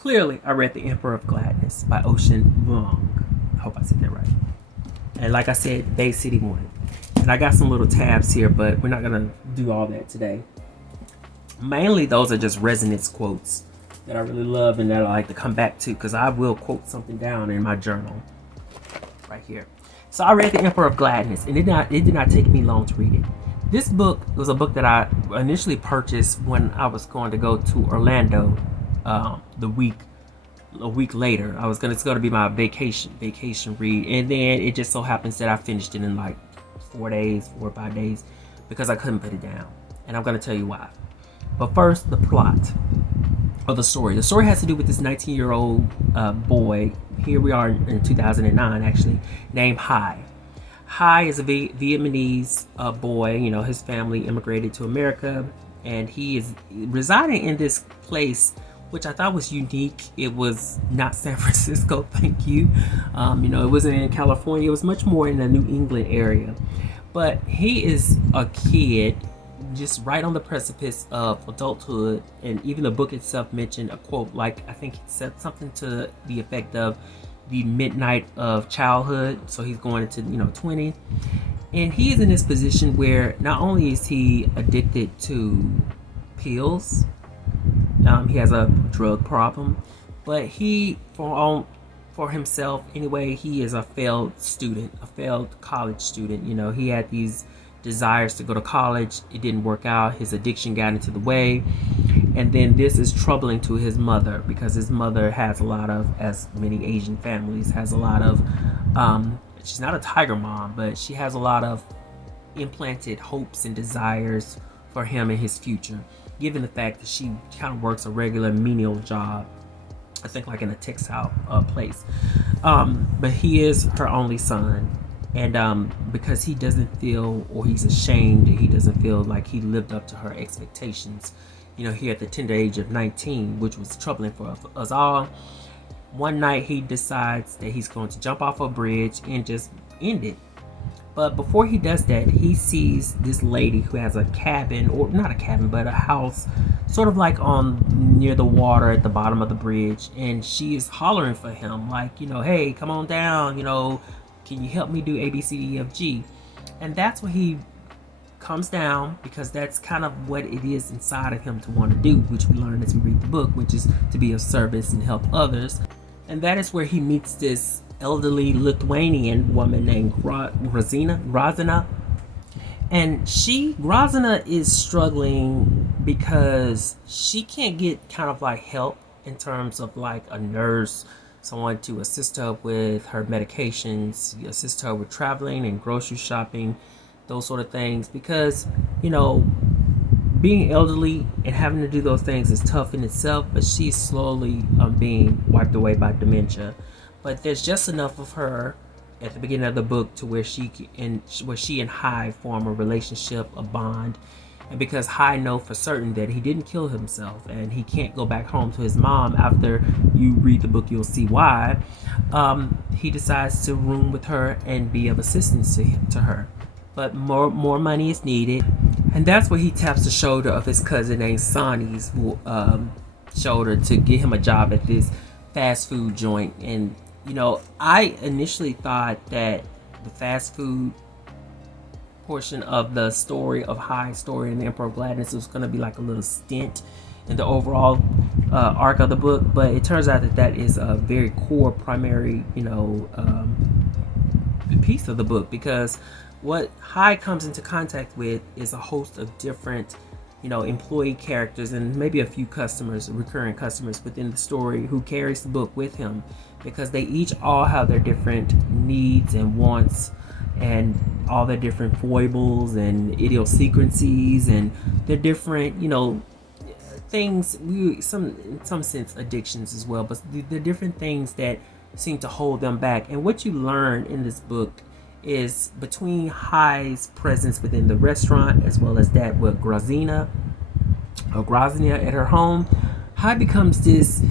clearly I read The Emperor of Gladness by Ocean Vuong. I hope I said that right. And like I said, Bay City 1. And I got some little tabs here, but we're not going to do all that today. Mainly those are just resonance quotes that I really love and that I like to come back to, because I will quote something down in my journal right here. So I read The Emperor of Gladness, and it did not take me long to read it. This book was a book that I initially purchased when I was going to go to Orlando a week later. It's going to be my vacation read, and then it just so happens that I finished it in like 4 or 5 days because I couldn't put it down, and I'm going to tell you why. But first, the plot of the story. The story has to do with this 19-year-old boy. Here we are in 2009, actually, named Hai. Hai is a Vietnamese boy. You know, his family immigrated to America, and he is residing in this place, which I thought was unique. It was not San Francisco, thank you. It wasn't in California. It was much more in the New England area. But he is a kid just right on the precipice of adulthood, and even the book itself mentioned a quote, like I think it said something to the effect of the midnight of childhood. So he's going into 20, and he is in this position where not only is he addicted to pills, he has a drug problem, but he for himself anyway, he is a failed college student. He had these desires to go to college. It didn't work out. His addiction got into the way, and then this is troubling to his mother, because his mother has a lot of, as many Asian families, has a lot of she's not a tiger mom, but she has a lot of implanted hopes and desires for him and his future, given the fact that she kind of works a regular menial job, I think like in a textile place, but he is her only son. And because he doesn't feel, or he's ashamed, he doesn't feel like he lived up to her expectations, here at the tender age of 19, which was troubling for us all. One night he decides that he's going to jump off a bridge and just end it. But before he does that, he sees this lady who has a cabin, or not a cabin, but a house, sort of like on near the water at the bottom of the bridge. And she is hollering for him, like, hey, come on down, can you help me do A, B, C, D, E, F, G? And that's when he comes down, because that's kind of what it is inside of him to want to do, which we learn as we read the book, which is to be of service and help others. And that is where he meets this elderly Lithuanian woman named Grazina. And Grazina is struggling because she can't get kind of like help in terms of like a nurse, someone to assist her with her medications, assist her with traveling and grocery shopping, those sort of things, because being elderly and having to do those things is tough in itself. But she's slowly being wiped away by dementia. But there's just enough of her at the beginning of the book to where she and Hai form a relationship, a bond. And because Hai know for certain that he didn't kill himself, and he can't go back home to his mom, after you read the book you'll see why, he decides to room with her and be of assistance to her. But more money is needed, and that's where he taps the shoulder of his cousin named Sonny's shoulder to get him a job at this fast food joint. And I initially thought that the fast food portion of the story of Hai's story in The Emperor of Gladness was going to be like a little stint in the overall arc of the book, but it turns out that is a very core primary piece of the book, because what Hai comes into contact with is a host of different employee characters, and maybe a few recurring customers within the story, who carries the book with him, because they each all have their different needs and wants, and all their different foibles and idiosyncrasies, and their different things, in some sense addictions as well, but the different things that seem to hold them back. And what you learn in this book is, between Hai's presence within the restaurant as well as that with Grazina at her home, Hai becomes this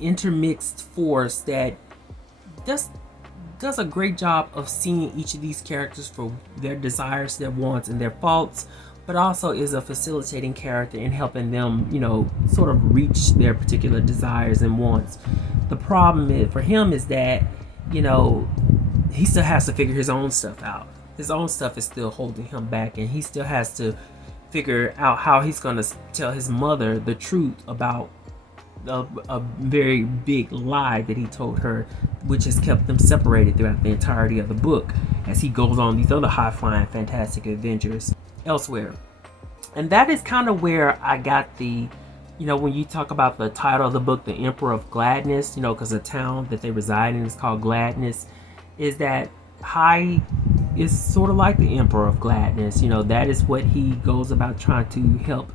intermixed force that does a great job of seeing each of these characters for their desires, their wants, and their faults, but also is a facilitating character in helping them, sort of reach their particular desires and wants. The problem for him is that, he still has to figure his own stuff out. His own stuff is still holding him back, and he still has to figure out how he's going to tell his mother the truth about a very big lie that he told her, which has kept them separated throughout the entirety of the book as he goes on these other high-flying fantastic adventures elsewhere. And that is kind of where I got the, when you talk about the title of the book, The Emperor of Gladness, because the town that they reside in is called Gladness, is that High is sort of like the Emperor of Gladness. That is what he goes about trying to help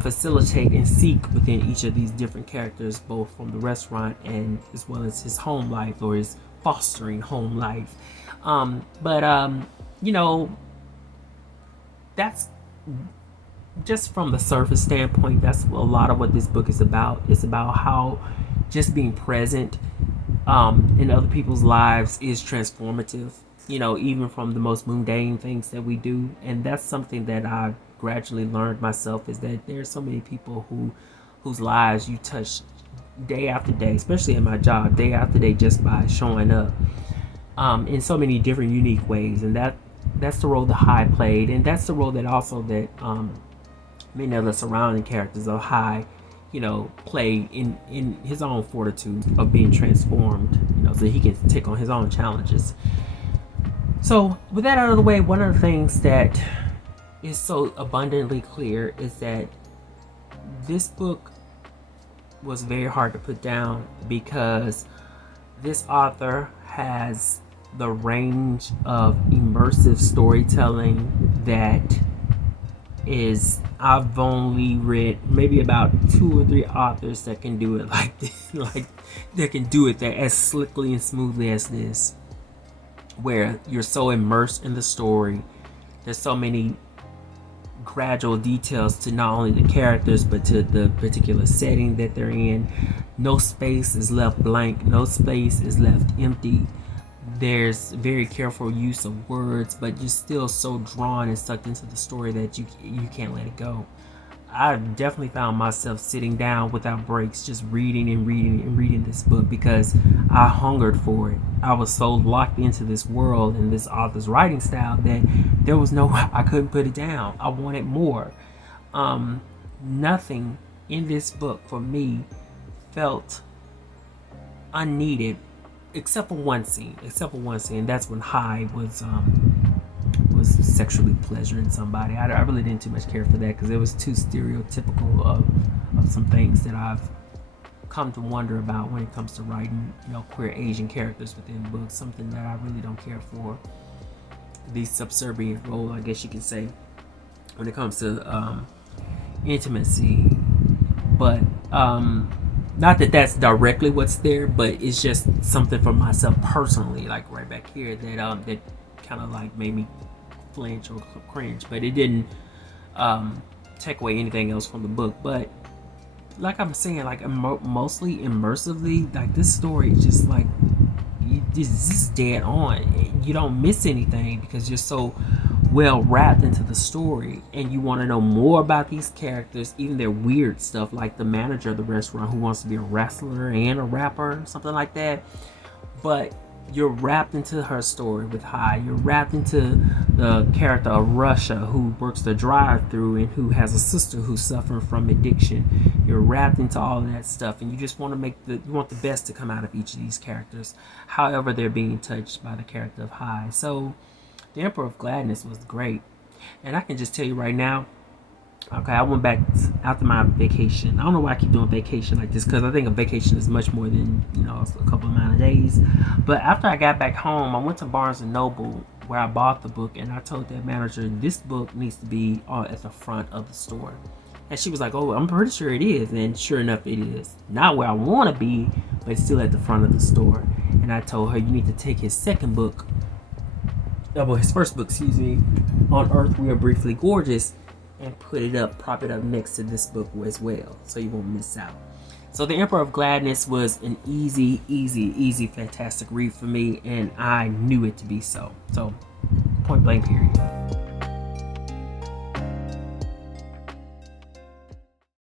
facilitate and seek within each of these different characters, both from the restaurant and as well as his home life, or his fostering home life. That's just from the surface standpoint. That's a lot of what this book is about. It's about how just being present in other people's lives is transformative, even from the most mundane things that we do. And that's something that I've gradually learned myself, is that there's so many people whose lives you touch day after day, especially in my job, day after day, just by showing up in so many different unique ways. And that's the role that High played, and that's the role that also that many of the surrounding characters of High play in his own fortitude of being transformed, so he can take on his own challenges. So with that out of the way, one of the things that is so abundantly clear is that this book was very hard to put down, because this author has the range of immersive storytelling that is, I've only read maybe about 2 or 3 authors that can do it like this, like that can do it that as slickly and smoothly as this, where you're so immersed in the story. There's so many gradual details to not only the characters but to the particular setting that they're in. No space is left blank, no space is left empty. There's very careful use of words, but you're still so drawn and sucked into the story that you can't let it go. I've definitely found myself sitting down without breaks, just reading and reading and reading this book, because I hungered for it. I was so locked into this world and this author's writing style that there was no, I couldn't put it down. I wanted more. Nothing in this book for me felt unneeded, except for one scene. That's when High was sexually pleasuring somebody. I really didn't too much care for that, because it was too stereotypical of some things that I've come to wonder about when it comes to writing, queer Asian characters within books. Something that I really don't care for. The subservient role, I guess you can say, when it comes to intimacy. But not that that's directly what's there, but it's just something for myself personally, like right back here, that kind of like made me flinch or cringe. But it didn't take away anything else from the book. But like I'm saying, like mostly immersively, like this story is just like, this is dead on. You don't miss anything because you're so well wrapped into the story, and you want to know more about these characters, even their weird stuff, like the manager of the restaurant who wants to be a wrestler and a rapper, something like that. But you're wrapped into her story with High. You're wrapped into the character of Russia, who works the drive-through and who has a sister who's suffering from addiction. You're wrapped into all of that stuff, and you just want to you want the best to come out of each of these characters, however they're being touched by the character of High. So The Emperor of Gladness was great. And I can just tell you right now, okay, I went back after my vacation. I don't know why I keep doing vacation like this, because I think a vacation is much more than, a couple amount of days. But after I got back home, I went to Barnes & Noble where I bought the book, and I told that manager, this book needs to be at the front of the store. And she was like, oh, I'm pretty sure it is. And sure enough, it is. Not where I want to be, but it's still at the front of the store. And I told her, you need to take his second book, his first book, On Earth We Are Briefly Gorgeous, and prop it up next to this book as well, so you won't miss out. So The Emperor of Gladness was an easy, fantastic read for me, and I knew it to be so. So, point blank period.